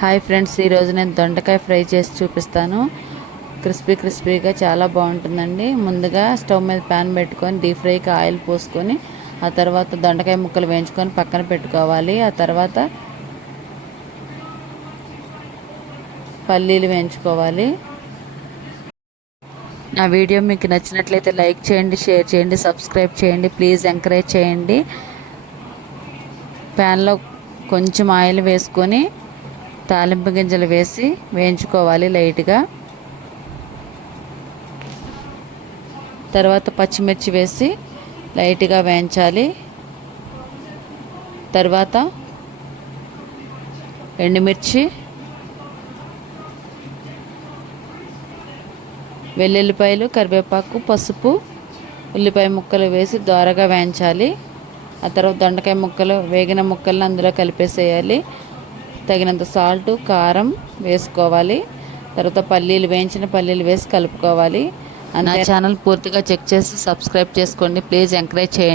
Hi friends, ఈరోజు నేను దొండకాయ ఫ్రై చేసి చూపిస్తాను. క్రిస్పీగా చాలా బాగుంటుందండి. ముందుగా స్టవ్ మీద ప్యాన్ పెట్టుకొని డీప్ ఫ్రైకి ఆయిల్ పోసుకొని ఆ తర్వాత దొండకాయ ముక్కలు వేయించుకొని పక్కన పెట్టుకోవాలి. ఆ తర్వాత పల్లీలు వేయించుకోవాలి. నా వీడియో మీకు నచ్చినట్లయితే లైక్ చేయండి, షేర్ చేయండి, సబ్స్క్రైబ్ చేయండి. ప్లీజ్ ఎంకరేజ్ చేయండి. ప్యాన్లో కొంచెం ఆయిల్ వేసుకొని తాలింపు గింజలు వేసి వేయించుకోవాలి లైట్గా. తర్వాత పచ్చిమిర్చి వేసి లైట్గా వేయించాలి. తర్వాత ఎండుమిర్చి, వెల్లుల్లిపాయలు, కరివేపాకు, పసుపు, ఉల్లిపాయ ముక్కలు వేసి దోరగా వేయించాలి. ఆ తర్వాత దొండకాయ ముక్కలు, వేగిన ముక్కలను అందులో కలిపేసేయాలి. తగినంత సాల్ట్, కారం వేసుకోవాలి. తర్వాత వేయించిన పల్లీలు వేసి కలుపుకోవాలి. నా ఛానల్ పూర్తిగా చెక్ చేసి సబ్స్క్రైబ్ చేసుకోండి. ప్లీజ్ ఎంకరేజ్ చేయండి.